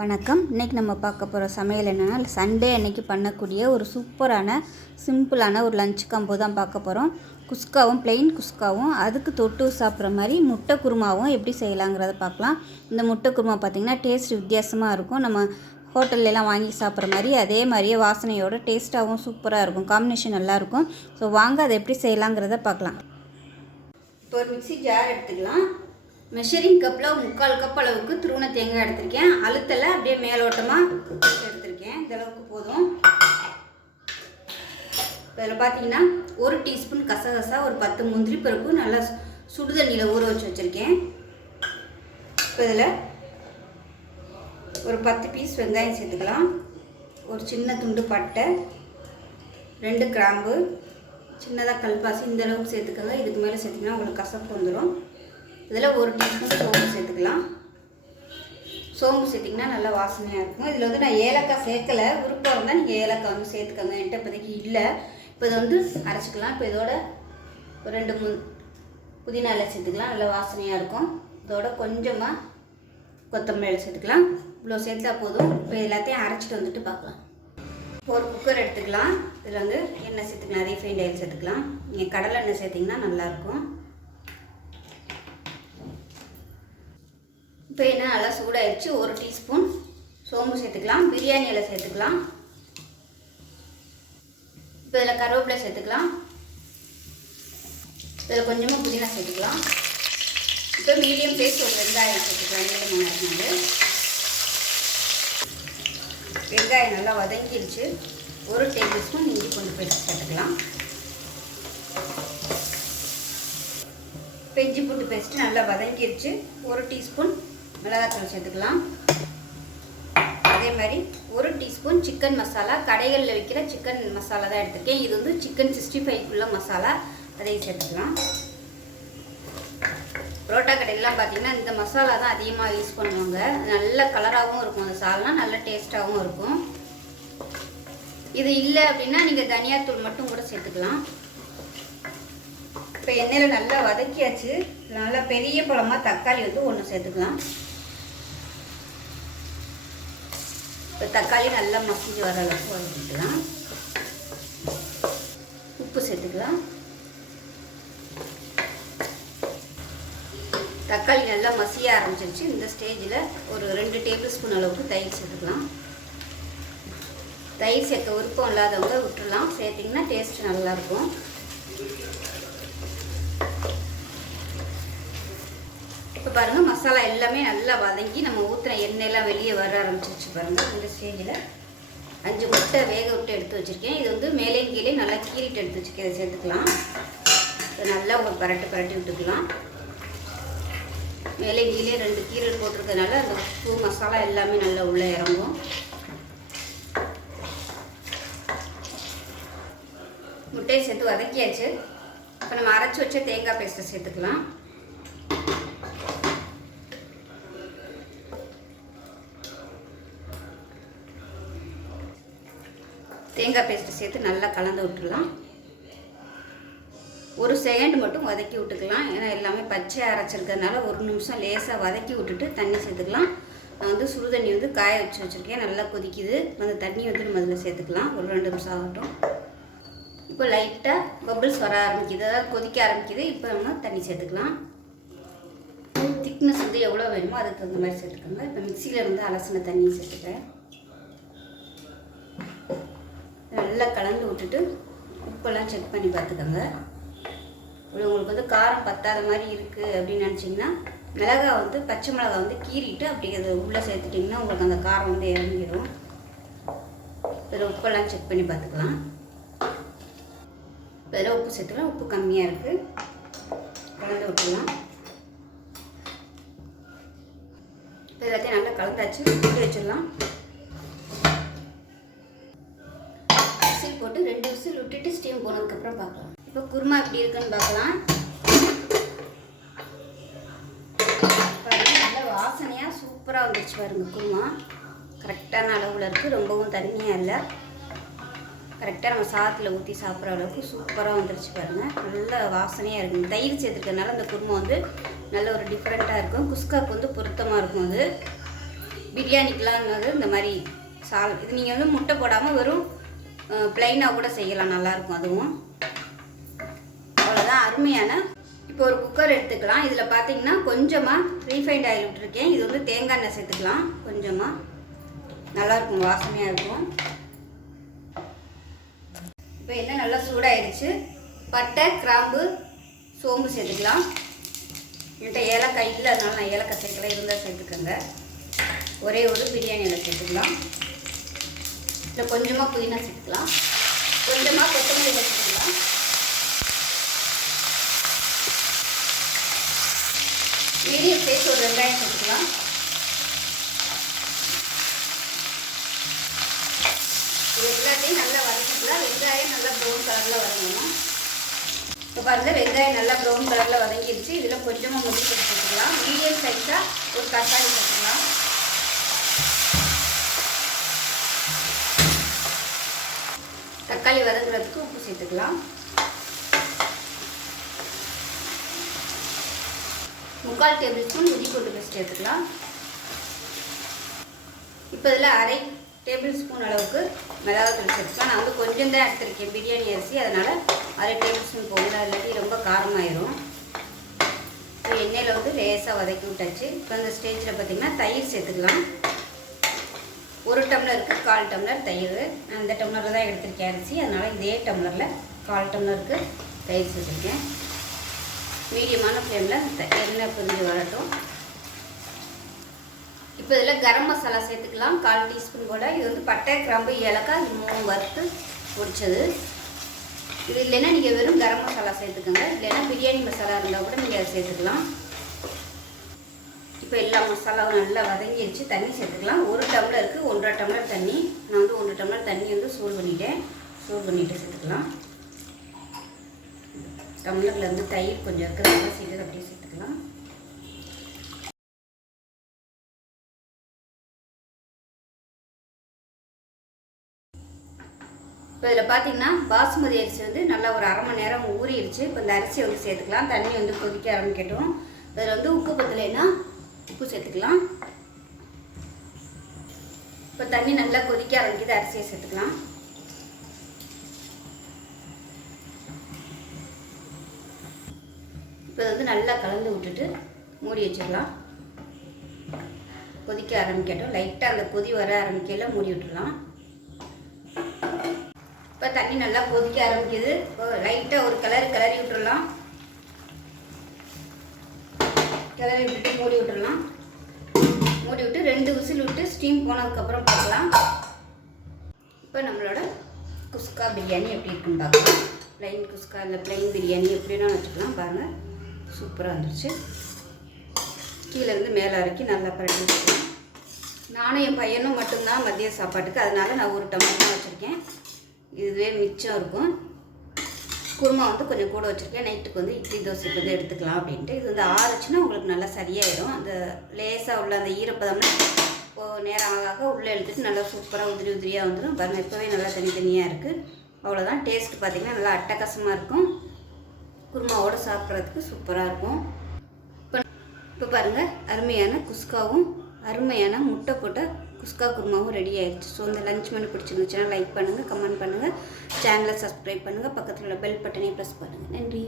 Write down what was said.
வணக்கம். இன்றைக்கி நம்ம பார்க்க போகிற சமையல் என்னென்னா, சண்டே அன்றைக்கி பண்ணக்கூடிய ஒரு சூப்பரான சிம்பிளான ஒரு லஞ்ச் காம்போ தான் பார்க்க போகிறோம். குஸ்காவும் ப்ளெயின் குஸ்காவும் அதுக்கு தொட்டு சாப்பிட்ற மாதிரி முட்டை குருமாவும் எப்படி செய்யலாங்கிறத பார்க்கலாம். இந்த முட்டை குருமா பார்த்திங்கன்னா டேஸ்ட் வித்தியாசமாக இருக்கும். நம்ம ஹோட்டல்லாம் வாங்கி சாப்பிட்ற மாதிரி அதே மாதிரியே வாசனையோட டேஸ்ட்டாகவும் சூப்பராக இருக்கும். காம்பினேஷன் நல்லாயிருக்கும். ஸோ வாங்க அதை எப்படி செய்யலாங்கிறத பார்க்கலாம். இப்போ ஒரு மிக்ஸி ஜார் எடுத்துக்கலாம். மெஷரிங் கப்பில் 3/4 கப் அளவுக்கு துருவன தேங்காய் எடுத்திருக்கேன். அழுத்தலை அப்படியே மேலோட்டமாக எடுத்திருக்கேன். இந்த அளவுக்கு போதும். இப்போ இதில் பார்த்தீங்கன்னா 1 டீஸ்பூன் கசகசா, ஒரு 10 முந்திரி பருப்பு நல்லா சுடுதண்ணியில் ஊற வச்சு வச்சுருக்கேன். இப்போ இதில் ஒரு 10 பீஸ் வெங்காயம் சேர்த்துக்கலாம். ஒரு சின்ன துண்டு பட்டை, 2 கிராம்பு, சின்னதாக கல்பாசி இந்த அளவுக்கு சேர்த்துக்கோங்க. இதுக்கு மேலே சேர்த்திங்கன்னா உங்களுக்கு கசப்பு வந்துடும். இதில் 1 டீஸ்பூன் சோம்பு சேர்த்துக்கலாம். சோம்பு சேர்த்திங்கன்னா நல்லா வாசனையாக இருக்கும். இதில் வந்து நான் ஏலக்காய் சேர்க்கலை. விருப்பம் இருந்தால் நீங்கள் ஏலக்காய் வந்து சேர்த்துக்கோங்க. என்கிட்ட இப்போதைக்கு இல்லை. இப்போ இதை வந்து அரைச்சிக்கலாம். இப்போ இதோட ஒரு 2 புதினா இலை சேர்த்துக்கலாம். நல்லா வாசனையாக இருக்கும். இதோட கொஞ்சமாக கொத்தமல்லி சேர்த்துக்கலாம். இவ்வளோ சேர்த்தா போதும். இப்போ எல்லாத்தையும் அரைச்சிட்டு வந்துட்டு பார்க்கலாம். ஒரு குக்கர் எடுத்துக்கலாம். இதில் வந்து எண்ணெய் சேர்த்துக்கலாம். ரீஃபைண்ட் ஆயில் சேர்த்துக்கலாம். நீங்கள் கடலை எண்ணெய் சேர்த்திங்கன்னா நல்லாயிருக்கும். இப்போ என்ன நல்லா சூடாகிடுச்சு. 1 டீஸ்பூன் சோம்பு சேர்த்துக்கலாம். பிரியாணி இலை சேர்த்துக்கலாம். இப்போ இதில் கருவேப்பிலை சேர்த்துக்கலாம். இதில் கொஞ்சமாக புதினா சேர்த்துக்கலாம். இப்போ மீடியம் சைஸ் ஒரு வெங்காயம் சேர்த்துக்கலாம். நீளமாக வெங்காயம் நல்லா வதங்கிடுச்சு. 1 டேபிள் ஸ்பூன் இஞ்சி பூண்டு பேஸ்ட் சேர்த்துக்கலாம். இப்போ இஞ்சி பூண்டு பேஸ்ட்டு நல்லா வதங்கிடுச்சு. 1 டீஸ்பூன் மிளகாத்தூள் சேர்த்துக்கலாம். அதே மாதிரி 1 டீஸ்பூன் சிக்கன் மசாலா, கடைகளில் விற்கிற சிக்கன் மசாலா தான் எடுத்துருக்கேன். இது வந்து சிக்கன் 65 மசாலா, அதையும் சேர்த்துக்கலாம். புரோட்டா கடையிலாம் பார்த்தீங்கன்னா இந்த மசாலா தான் அதிகமாக யூஸ் பண்ணுவாங்க. நல்ல கலராகவும் இருக்கும். அந்த சால்னா நல்ல டேஸ்ட்டாகவும் இருக்கும். இது இல்லை அப்படின்னா நீங்கள் தனியாத்தூள் மட்டும் கூட சேர்த்துக்கலாம். இப்போ எண்ணெயில் நல்லா வதக்கியாச்சு. நல்லா பெரிய பழமாக தக்காளி வந்து 1 சேர்த்துக்கலாம். இப்போ தக்காளி நல்லா மசிஞ்சு வர அளவுக்கு வதக்கிக்கலாம். உப்பு சேர்த்துக்கலாம். தக்காளி நல்லா மசிய ஆரம்பிச்சிருச்சு. இந்த ஸ்டேஜில் ஒரு 2 டேபிள் ஸ்பூன் அளவுக்கு தயிர் சேர்த்துக்கலாம். தயிர் சேர்க்க விருப்பம் இல்லாதவங்க விட்டுடலாம். சேர்த்திங்கன்னா டேஸ்ட் நல்லாயிருக்கும். இப்போ பாருங்கள், மசாலா எல்லாமே நல்லா வதங்கி நம்ம ஊற்றுற எண்ணெயெல்லாம் வெளியே வர ஆரம்பிச்சிருச்சு பாருங்கள். இந்த ஸ்டேஜில் 5 முட்டை வேக விட்டு எடுத்து வச்சுருக்கேன். இது வந்து மேலே கீழே நல்லா கீறிட்டு எடுத்து வச்சுருக்கேன். இதை சேர்த்துக்கலாம். இதை நல்லா ஒரு பரட்டி விட்டுக்கலாம். மேலே கீழே 2 கீரல் போட்டிருக்கிறதுனால அந்த உப்பு மசாலா எல்லாமே நல்லா உள்ளே இறங்கும். முட்டையை சேர்த்து வதக்கியாச்சு. இப்போ நம்ம அரைச்சி வச்ச தேங்காய் பேஸ்ட்டை சேர்த்துக்கலாம். தேங்காய் பேஸ்ட்டு சேர்த்து நல்லா கலந்து விட்டுடலாம். 1 செகண்ட் மட்டும் வதக்கி விட்டுக்கலாம். ஏன்னா எல்லாமே பச்சை அரைச்சிருக்கிறதுனால 1 நிமிஷம் லேசாக வதக்கி விட்டுட்டு தண்ணி சேர்த்துக்கலாம். நான் வந்து சுடுதண்ணி வந்து காய வச்சு வச்சுருக்கேன். நல்லா கொதிக்குது. அந்த தண்ணி வந்து நம்ம அதில் சேர்த்துக்கலாம். ஒரு 2 நிமிஷம் ஆகட்டும். இப்போ லைட்டாக பபிள்ஸ் வர ஆரம்பிக்குது, அதாவது கொதிக்க ஆரம்பிக்குது. இப்போ நம்ம தண்ணி சேர்த்துக்கலாம். திக்னஸ் வந்து எவ்வளோ வேணுமோ அதுக்கு தகுந்த மாதிரி சேர்த்துக்கோங்க. இப்போ மிக்சியில் வந்து அலசின தண்ணி சேர்த்துக்கிறேன். நல்லா கலந்து விட்டுட்டு உப்பெல்லாம் செக் பண்ணி பார்த்துக்கோங்க. உங்களுக்கு வந்து காரம் பத்தாத மாதிரி இருக்குது அப்படின்னு நினச்சிங்கன்னா மிளகாய் வந்து பச்சை மிளகாய் வந்து கீறிட்டு அப்படி அதை உள்ளே சேர்த்துட்டிங்கன்னா உங்களுக்கு அந்த காரம் வந்து இறங்கிடும். இதில் உப்பெல்லாம் செக் பண்ணி பார்த்துக்கலாம். இதில் உப்பு சேர்த்துக்கலாம். உப்பு கம்மியாக இருக்குது. கலந்து விட்டுடலாம். இப்போ எல்லாத்தையும் நல்லா கலந்தாச்சு. விட்டு வச்சிடலாம். போட்டு 2 விசில் விட்டுட்டு ஸ்டீம் போனதுக்கப்புறம் பார்க்கலாம். இப்போ குருமா எப்படி இருக்குன்னு பார்க்கலாம். நல்ல வாசனையாக சூப்பராக வந்துடுச்சு பாருங்க. குருமா கரெக்டான அளவில் இருக்குது. ரொம்பவும் தண்ணியாக இல்லை. கரெக்டாக நம்ம சாதத்தில் ஊற்றி சாப்பிட்ற அளவுக்கு சூப்பராக வந்துடுச்சு பாருங்கள். நல்ல வாசனையாக இருக்குது. தயிர் சேர்த்துக்கிறதுனால அந்த குருமா வந்து நல்ல ஒரு டிஃப்ரெண்ட்டாக இருக்கும். குஸ்காவுக்கு வந்து பொருத்தமாக இருக்கும். அது பிரியாணிக்கெலாம் இந்த மாதிரி சால் இது நீங்கள் வந்து முட்டை போடாமல் வெறும் ப்ளைனாக கூட செய்யலாம், நல்லாயிருக்கும் அதுவும். அவ்வளோதான், அருமையான. இப்போ ஒரு குக்கர் எடுத்துக்கலாம். இதில் பார்த்தீங்கன்னா கொஞ்சமாக ரீஃபைண்ட் ஆயில் விட்டுருக்கேன். இது வந்து தேங்காய் எண்ணெய் சேர்த்துக்கலாம் கொஞ்சமாக, நல்லாயிருக்கும், வாசனையாக இருக்கும். இப்போ எண்ணெய் நல்லா சூடாகிடுச்சு. பட்டை, கிராம்பு, சோம்பு சேர்த்துக்கலாம். என்கிட்ட ஏலக்காய் இல்லை, அதனால நான் ஏலக்காய் சேர்க்கல, இருந்தால் சேர்த்துக்கோங்க. ஒரே ஒரு பிரியாணி இலை சேர்த்துக்கலாம். இதில் கொஞ்சமாக புதினா சேர்த்துக்கலாம், கொஞ்சமாக கொத்தமல்லி இலை சேர்த்துக்கலாம். மீடியம் சைஸ் ஒரு வெங்காயம் சேர்த்துக்கலாம். இது எல்லாத்தையும் நல்லா வதக்கிக்கலாம். வெங்காயம் நல்லா ப்ரௌன் கலரில் வதங்கணும். இப்போ பாருங்கள், வெங்காயம் நல்லா ப்ரௌன் கலரில் வதங்கிடுச்சு. இதில் கொஞ்சமாக முடி சேர்த்துக்கலாம். மீடியம் சைஸாக ஒரு தக்காளி சேர்த்துக்கலாம். தக்காளி வதங்குறதுக்கு உப்பு சேர்த்துக்கலாம். 3/4 டேபிள் ஸ்பூன் இஞ்சி பூண்டு பேஸ்ட் சேர்த்துக்கலாம். இப்போ இதில் 1/2 டேபிள் ஸ்பூன் அளவுக்கு மிளகாத்தூள் சேர்த்துக்கலாம். நான் வந்து கொஞ்சம் தான் எடுத்துருக்கேன் பிரியாணி அரிசி, அதனால் 1/2 டேபிள் ஸ்பூன் போகல, இல்லாட்டி ரொம்ப காரமாயிரும். இப்போ எண்ணெயில் வந்து லேசாக வதக்கி விட்டாச்சு. இப்போ இந்த ஸ்டேஜில் பார்த்திங்கன்னா தயிர் சேர்த்துக்கலாம். 1 டம்ளருக்கு 1/4 டம்ளர் தயிர். நான் இந்த டம்ளரில் தான் எடுத்துருக்கேன் அரிசி, அதனால் இதே டம்ளரில் 1/4 டம்ளருக்கு தயிர் சேர்த்துருக்கேன். மீடியமான ஃப்ளேமில் எண்ணெய் கொஞ்சம் வரட்டும். இப்போ இதில் கரம் மசாலா சேர்த்துக்கலாம், 1/4 டீஸ்பூன் போல். இது வந்து பட்டை, கிராம்பு, ஏலக்காய், இது 3 வறுத்து பொரிச்சது. இது இல்லைன்னா நீங்கள் வெறும் கரம் மசாலா சேர்த்துக்கோங்க, இல்லைன்னா பிரியாணி மசாலா இருந்தால் கூட நீங்கள் அதை சேர்த்துக்கலாம். இப்போ எல்லா மசாலாவும் நல்லா வதங்கிடுச்சு. தண்ணி சேர்த்துக்கலாம். 1 டம்ளருக்கு 1.5 டம்ளர் தண்ணி. நான் வந்து 1 டம்ளர் தண்ணி வந்து சூடு பண்ணிவிட்டு சேர்த்துக்கலாம். டம்ளரில் வந்து தயிர் கொஞ்சம் இருக்கிறத சேர்த்து அப்படியே சேர்த்துக்கலாம். இப்போ இதில் பார்த்தீங்கன்னா பாசுமதி அரிசி வந்து நல்லா ஒரு 1/2 மணி நேரம் ஊறிடுச்சு. இப்போ இந்த அரிசியை வந்து சேர்த்துக்கலாம். தண்ணி வந்து கொதிக்க ஆரம்பிக்கட்டும். இதில் வந்து உப்பு பத்தலைன்னா உப்பு சேர்த்துக்கலாம். இப்போ தண்ணி நல்லா கொதிக்க ஆரம்பிக்குது, அரிசியை சேர்த்துக்கலாம். இப்போ வந்து நல்லா கலந்து விட்டுட்டு மூடி வச்சிடலாம். கொதிக்க ஆரம்பிக்கட்டும். லைட்டாக அந்த கொதி வர ஆரம்பிக்கல மூடி விட்டுடலாம். இப்போ தண்ணி நல்லா கொதிக்க ஆரம்பிக்குது. இப்போ லைட்டாக ஒரு கிளறி விட்டுடலாம். கிளறி விட்டுட்டு மூடி விட்டுடலாம். மூடி விட்டு 2 விசில் விட்டு ஸ்டீம் போனதுக்கப்புறம் பார்க்கலாம். இப்போ நம்மளோட குஸ்கா பிரியாணி எப்படி இருக்குன்னு பார்க்கலாம். ப்ளைன் குஸ்கா இல்லை ப்ளைன் பிரியாணி எப்படின்னா வச்சுக்கலாம். பாருங்கள், சூப்பராக வந்துருச்சு. கீழேருந்து மேலே வரைக்கும் நல்லா பரட்டி வச்சுக்கலாம். நானும் என் பையனும் மட்டும்தான் மதிய சாப்பாட்டுக்கு, அதனால் நான் 1 டம்ளர் தான் வச்சுருக்கேன். இதுவே மிச்சம் இருக்கும். குருமா வந்து கொஞ்சம் கூட வச்சுருக்கேன். நைட்டுக்கு வந்து இட்லி தோசைக்கு வந்து எடுத்துக்கலாம் அப்படின்ட்டு. இது வந்து ஆறுச்சுன்னா உங்களுக்கு நல்லா சரியாயிடும். அந்த லேசாக உள்ள அந்த ஈரப்பதம்னா நேரம் ஆக உள்ளே எடுத்துகிட்டு நல்லா சூப்பராக உதிரியாக வந்துடும். பாருங்கள், இப்போவே நல்லா தனித்தனியாக இருக்குது. அவ்வளோதான். டேஸ்ட் பார்த்திங்கன்னா நல்லா அட்டகாசமாக இருக்கும். குருமாவோடு சாப்பிட்றதுக்கு சூப்பராக இருக்கும். இப்போ பாருங்கள், அருமையான குஸ்காவும் அருமையான முட்டை போட்ட குஸ்கா குருமாவும் ரெடி ஆகிடுச்சு. ஸோ இந்த லஞ்ச் மெனு பிடிச்சிருந்துச்சுன்னா லைக் பண்ணுங்கள், கமெண்ட் பண்ணுங்கள், சேனலை சப்ஸ்கிரைப் பண்ணுங்கள், பக்கத்தில் உள்ள பெல் பட்டனையும் ப்ரெஸ் பண்ணுங்கள். நன்றி.